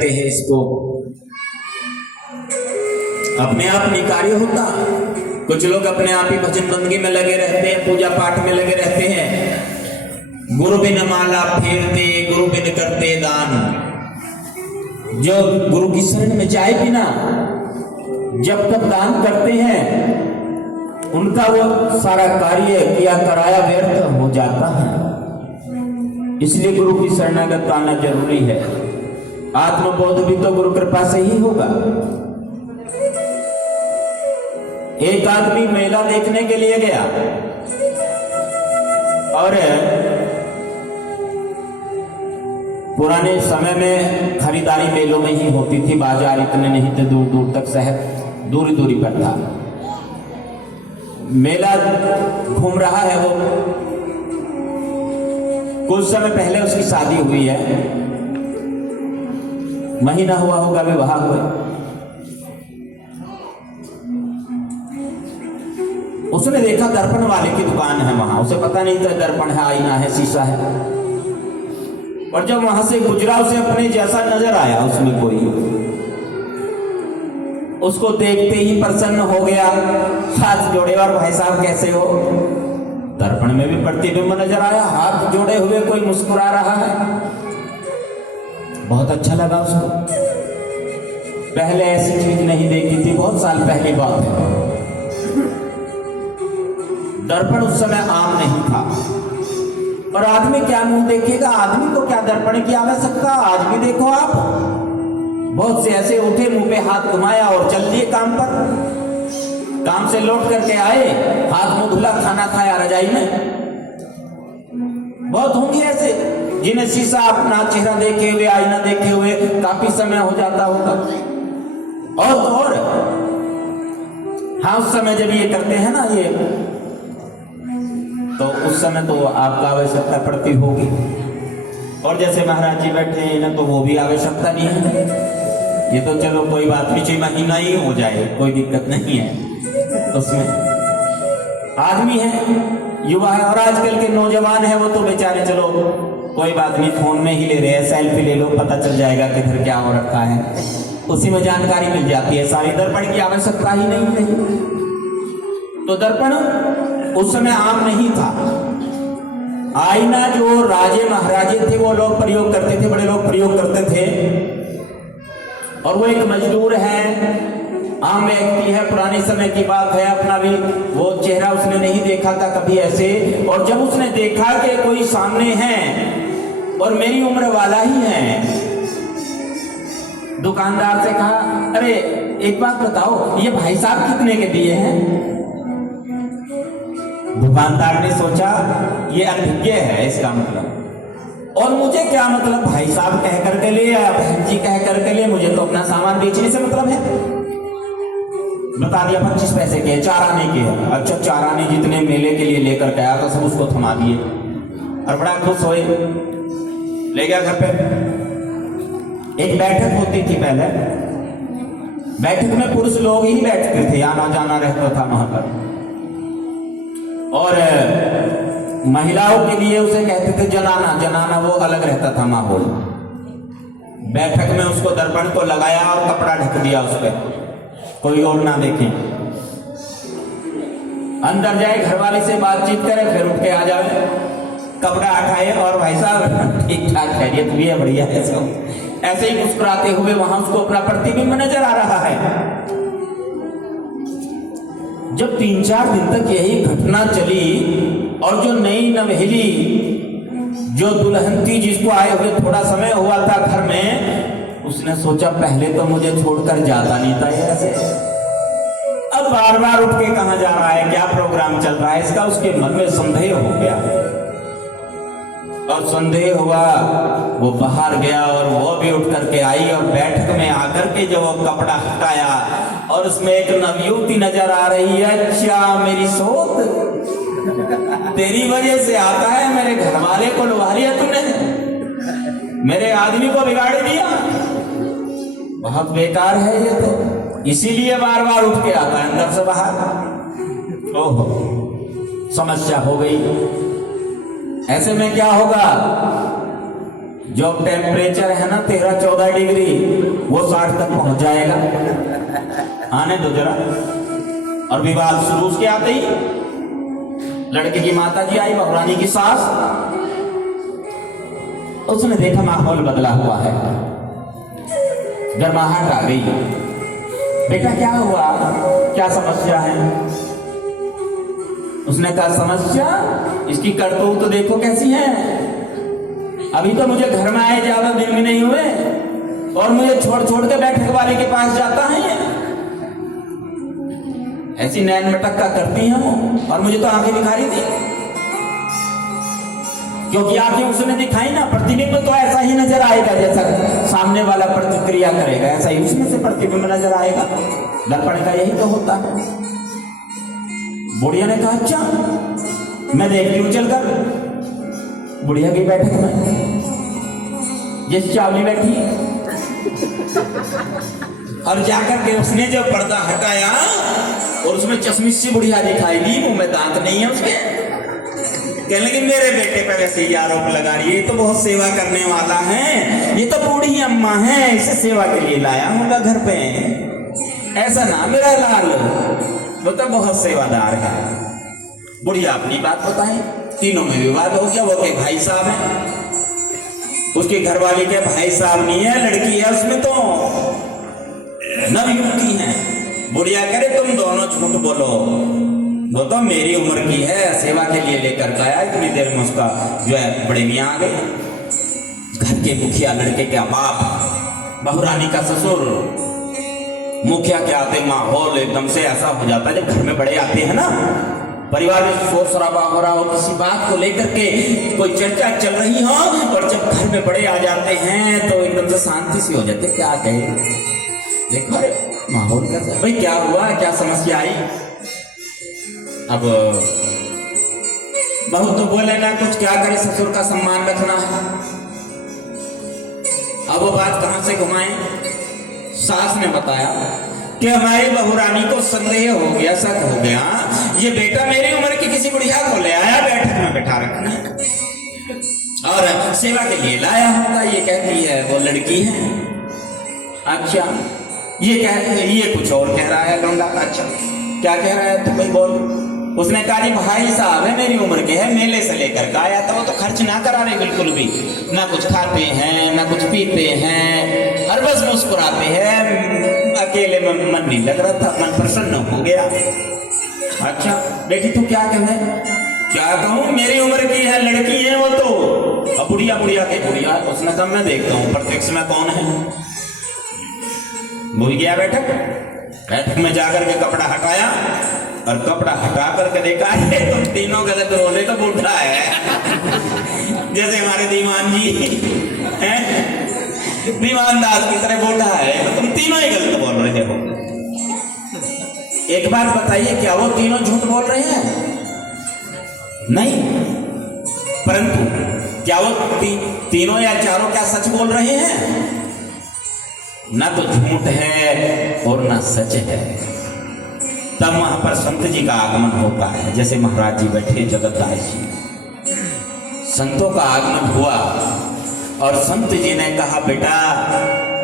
कहते हैं इसको, अपने आप नहीं कार्य होता। कुछ लोग अपने आप ही भजन बंदगी में लगे रहते हैं, पूजा पाठ में लगे रहते हैं। गुरु बिन माला फेरते, गुरु बिन करते दान। जो गुरु की शरण में जाए बिना जब तक दान करते हैं, उनका वो सारा कार्य किया कराया व्यर्थ हो जाता है। इसलिए गुरु की शरणागत आना जरूरी है। आत्मबोध भी तो गुरु कृपा से ही होगा। एक आदमी मेला देखने के लिए गया और पुराने समय में खरीदारी मेलों में ही होती थी, बाजार इतने नहीं थे, दूर दूर तक शहर दूरी दूरी पर था। मेला घूम रहा है वो। कुछ समय पहले उसकी शादी हुई है, महीना हुआ होगा विवाह हुए। उसने देखा दर्पण वाले की दुकान है वहां, उसे पता नहीं था दर्पण है, आईना है, शीशा है। और जब वहां से गुजरा, उसे अपने जैसा नजर आया उसमें कोई, उसको देखते ही प्रसन्न हो गया, हाथ जोड़े और भाई साहब कैसे हो। दर्पण में भी प्रतिबिंब नजर आया, हाथ जोड़े हुए कोई मुस्कुरा रहा है, बहुत अच्छा लगा उसको। पहले ऐसी चीज नहीं देखी थी, बहुत साल पहली बात है। दर्पण उस समय आम नहीं था। और आदमी क्या मुंह देखेगा, आदमी को क्या दर्पण की आवश्यकता। आज भी देखो आप, बहुत से ऐसे उठे, मुंह पे हाथ घुमाया और चल दिए काम पर। काम से लौट करके आए, हाथ मुंह धुला, खाना खाया रजाई में। बहुत होंगे ऐसे जिन्हें शीशा अपना चेहरा देखे हुए, आईना देखे हुए काफी समय हो जाता होगा। और हाँ, उस समय जब ये करते हैं ना ये, तो उस समय तो आपका आवश्यकता पड़ती होगी। और जैसे महाराज जी बैठे हैं ना, तो वो भी आवश्यकता नहीं है। ये तो चलो कोई बात नहीं, 6 महीना ही हो जाए, कोई दिक्कत नहीं है उसमें। आदमी है, युवा है, और आजकल के नौजवान है, वो तो बेचारे चलो कोई बात नहीं, फोन में ही ले रहे हैं, सेल्फी ले लो, पता चल जाएगा कि घर क्या हो रखा है, उसी में जानकारी मिल जाती है सारी। दर्पण की आवश्यकता ही नहीं है। तो दर्पण उस समय आम नहीं था। आईना जो राजे महाराजे थे वो लोग प्रयोग करते थे, बड़े लोग प्रयोग करते थे। और वो एक मजदूर है, आम व्यक्ति है, पुराने समय की बात है, अपना भी वो चेहरा उसने नहीं देखा था कभी ऐसे। और जब उसने देखा कि कोई सामने है और मेरी उम्र वाला ही है, दुकानदार से कहा, अरे एक बात बताओ, ये भाई साहब कितने के दिए हैं। दुकानदार ने सोचा ये अभिज्ञ है, इसका मतलब, और मुझे क्या मतलब, भाई साहब कह करके लिए या बहन जी कह करके लिए, मुझे तो अपना सामान बेचने से मतलब है। बता दिया 25 पैसे के, 4 आने के। अच्छा, 4 आने जितने मेले के लिए लेकर के आया था सब उसको थमा दिए और बड़ा खुश होए, ले गया घर पे। एक बैठक होती थी पहले, बैठक में पुरुष लोग ही बैठते थे, आना जाना रहता था वहां पर। और महिलाओं के लिए उसे कहते थे जनाना, जनाना वो अलग रहता था माहौल। बैठक में उसको दर्पण को लगाया और कपड़ा ढक दिया उस पर, कोई और ना देखे। अंदर जाए, घरवाले से बातचीत करे, फिर उठ के आ जाए, कपड़ा हटाए और भाई साहब ठीक ठाक खैरियत भी है, बढ़िया है सब, ऐसे ही मुस्कुराते हुए वहां उसको अपना प्रतिबिंब नजर आ रहा है। जब 3-4 दिन तक यही घटना चली और जो नई नवेली जो दुल्हन थी, जिसको आए हुए थोड़ा समय हुआ था घर में, उसने सोचा पहले तो मुझे छोड़कर जाता नहीं था ये ऐसे, अब बार बार उठ के कहां जा रहा है, क्या प्रोग्राम चल रहा है इसका। उसके मन में संदेह हो गया और संदेह हुआ, वो बाहर गया और वो भी उठ करके आई और बैठक में आकर के जब वो कपड़ा हटाया और उसमें एक नवयुवती नजर आ रही है। अच्छा, मेरी सोच तेरी वजह से आता है, मेरे घर वाले को लुभा लिया तूने, मेरे आदमी को बिगाड़ दिया, बहुत बेकार है ये तो, इसीलिए बार बार उठ के आता है अंदर से बाहर। ओहो, समस्या हो गई। ऐसे में क्या होगा, जो टेम्परेचर है ना 13-14 डिग्री, वो 60 तक पहुंच जाएगा। आने दो जरा। और विवाह शुरू उसके आते ही लड़के की माता जी आई, बहुरानी की सास, उसने देखा माहौल बदला हुआ है, गर्माहट आ गई। बेटा क्या हुआ, क्या समस्या है? उसने कहा समस्या, इसकी करतूत तो देखो कैसी है। अभी तो मुझे घर में आए ज्यादा दिन भी नहीं हुए और मुझे छोड़ छोड़ के बैठक वाले के पास जाता है। ऐसी नैन मटक्का करती हैं वो, और मुझे तो आंखें दिखा रही थी, क्योंकि आंखें उसने दिखाई ना, प्रतिबिंब तो ऐसा ही नजर आएगा जैसा सामने वाला प्रतिक्रिया करेगा, ऐसा ही उसमें से प्रतिबिंब नजर आएगा। दर्पण का यही तो होता है। बुढ़िया ने कहा अच्छा मैं देखती हूँ चलकर। बुढ़िया की बैठक में जिस चावली बैठी और जाकर के उसने जब पर्दा हटाया और उसमें चश्मिश सी बुढ़िया दिखाई दी, मुंह में दांत नहीं है उसके। कहने लगे मेरे बेटे पे वैसे ही आरोप लगा रही है, ये तो बहुत सेवा करने वाला है, ये तो बूढ़ी अम्मा है, इसे सेवा के लिए लाया हूँ घर पे। ऐसा ना मेरा लाल, वो तो बहुत सेवादार है। बुढ़िया अपनी बात बताए, तीनों में विवाद हो गया। वो के भाई साहब है, उसके घरवाली के भाई साहब नहीं है, लड़की है उसमें तो नवयुवती है। बुढ़िया करे तुम दोनों झूठ बोलो, वो तो मेरी उम्र की है, सेवा के लिए लेकर के आया, इतनी देर में उसका जो है बड़े मियाँ आ गए। घर के मुखिया, लड़के का बाप, बहुरानी का ससुर, मुखिया के आते माहौल एकदम से ऐसा हो जाता है। जब घर में बड़े आते हैं ना, परिवार में शोर शराबा हो रहा हो, किसी बात को लेकर के कोई चर्चा चल रही हो, और जब घर में बड़े आ जाते हैं तो एकदम से शांति सी हो जाती है। क्या कहे, देखो अरे माहौल कैसा, भाई क्या हुआ, क्या समस्या आई? अब बहुत तो बोले ना कुछ, क्या करे, ससुर का सम्मान रखना है। अब वो बात कहां से घुमाए? सास ने बताया कि हमारी बहुरानी को संदेह हो गया, शक हो गया, ये बेटा मेरी उम्र की किसी बुढ़िया को ले आया, बैठक में बैठा रखना और सेवा के लिए लाया होगा। ये कहती है वो लड़की है। अच्छा ये कुछ और कह रहा है लौंडा। अच्छा क्या कह रहा है तू, भाई बोल। उसने कहा जी भाई साहब है, मेरी उम्र के है, मेले से लेकर का आया था, वो तो खर्च ना करा रहे बिल्कुल भी, ना कुछ खाते हैं ना कुछ पीते हैं, और बस मुस्कुराते हैं। अकेले में मन नहीं लग रहा था, मन प्रसन्न हो गया। अच्छा बेटी तू क्या कहे? क्या कहूँ, मेरी उम्र की है, लड़की है वो तो। अब बुढ़िया के बुढ़िया, उसने कहा मैं देखता हूँ प्रत्यक्ष में कौन है। भूल गया बैठक में जाकर के कपड़ा हटाया, और कपड़ा हटा करके देखा है तुम तीनों गलत बोले तो बूढ़ा है। जैसे हमारे दीवान जी हैं, दीवान दास की तरह बूढ़ा है, तो तुम तीनों ही गलत बोल रहे हो। एक बात बताइए, क्या वो तीनों झूठ बोल रहे हैं? नहीं, परंतु क्या वो तीनों या चारों क्या सच बोल रहे हैं? ना तो झूठ है और ना सच है। तब वहां पर संत जी का आगमन होता है। जैसे महाराज जी बैठे जगतदास जी, संतों का आगमन हुआ और संत जी ने कहा बेटा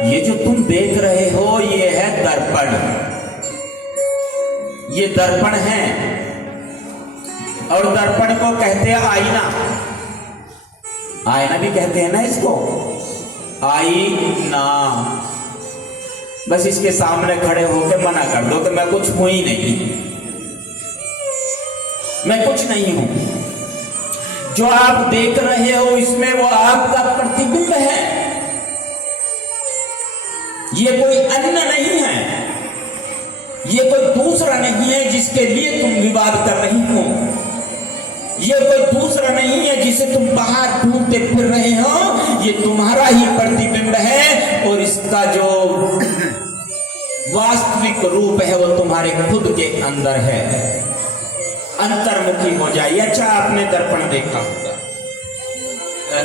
ये जो तुम देख रहे हो ये है दर्पण, ये दर्पण है, और दर्पण को कहते हैं आईना। आईना भी कहते हैं ना इसको, आईना। बस इसके सामने खड़े होकर मना कर दो कि मैं कुछ हूं ही नहीं, मैं कुछ नहीं हूं। जो आप देख रहे हो इसमें वो आपका प्रतिबिंब है, ये कोई अन्य नहीं है, ये कोई दूसरा नहीं है जिसके लिए तुम विवाद कर रही हो, ये कोई दूसरा नहीं है जिसे तुम बाहर ढूंढते फिर रहे हो, ये तुम्हारा ही प्रतिबिंब है, और इसका जो वास्तविक रूप है वो तुम्हारे खुद के अंदर है। अंतर्मुखी हो जाइए। अच्छा आपने दर्पण देखा होगा,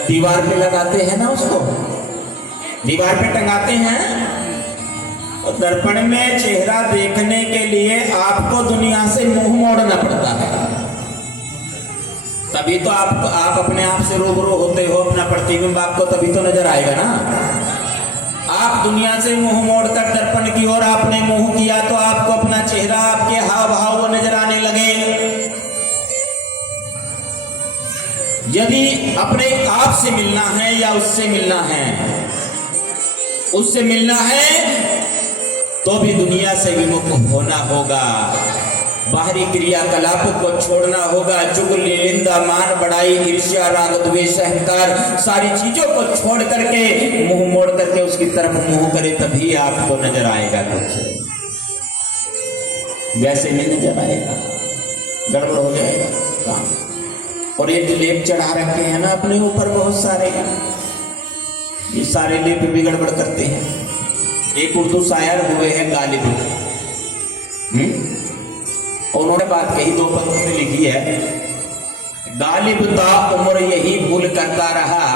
दीवार पे लगाते हैं ना उसको, दीवार पे टंगाते हैं, और दर्पण में चेहरा देखने के लिए आपको दुनिया से मुंह मोड़ना पड़ता है। तभी तो आप अपने आप से रूबरू होते हो, अपना प्रतिबिंब आपको तभी तो नजर आएगा ना। आप दुनिया से मुंह मोड़कर दर्पण की ओर आपने मुंह किया तो आपको अपना चेहरा, आपके हाव भाव वो नजर आने लगे। यदि अपने आप से मिलना है या उससे मिलना है, उससे मिलना है तो भी दुनिया से विमुख होना होगा, बाहरी क्रियाकलापों को छोड़ना होगा। चुगली, निंदा, मान बढ़ाई, ईर्ष्या, राग, द्वेष, अहंकार, सारी चीजों को छोड़ करके मुंह मोड़ करके उसकी तरफ मुंह करे, तभी आपको नजर आएगा कुछ, वैसे नहीं नजर आएगा, गड़बड़ हो जाएगा काम। और ये जो लेप चढ़ा रखे हैं ना अपने ऊपर बहुत सारे, ये सारे लेप भी गड़बड़ करते हैं। एक उर्दू शायर हुए हैं गालिब, उन्होंने बात कही, 2 पंक्ति में लिखी है, गालिब ता उम्र यही भूल करता रहा,